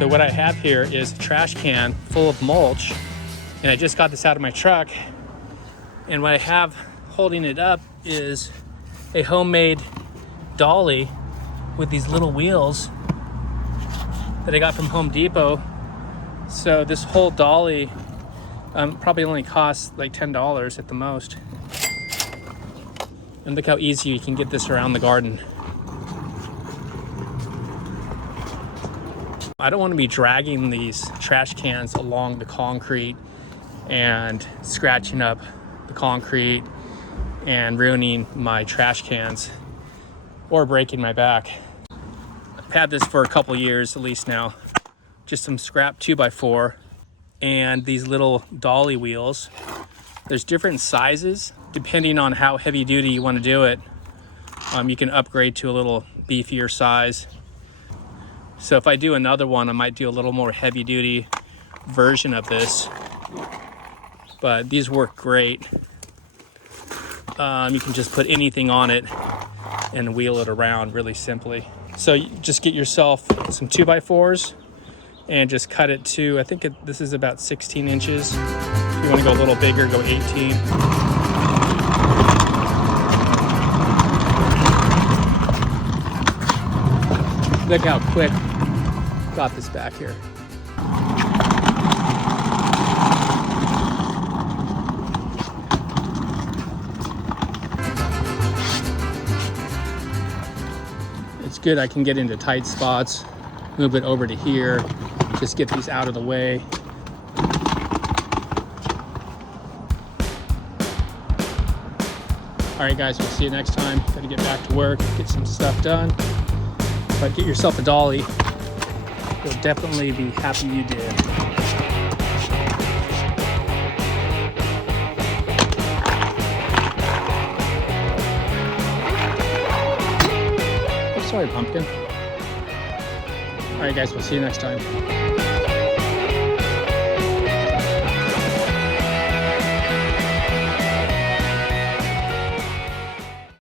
So what I have here is a trash can full of mulch, and I just got this out of my truck. And what I have holding it up is a homemade dolly with these little wheels that I got from Home Depot. So this whole dolly probably only costs like $10 at the most. And look how easy you can get this around the garden. I don't want to be dragging these trash cans along the concrete and scratching up the concrete and ruining my trash cans or breaking my back. I've had this for a couple years at least now. Just some scrap 2x4 and these little dolly wheels. There's different sizes depending on how heavy duty you want to do it. You can upgrade to a little beefier size. So if I do another one, I might do a little more heavy duty version of this. But these work great. You can just put anything on it and wheel it around really simply. So you just get yourself some 2x4's and just cut it to, I think this is about 16 inches. If you want to go a little bigger, go 18. Look how quick got this back here. It's good I can get into tight spots, move it over to here, just get these out of the way. All right guys, we'll see you next time. Gotta get back to work, get some stuff done. But get yourself a dolly. You'll definitely be happy you did. Oh, sorry, pumpkin. All right, guys, we'll see you next time.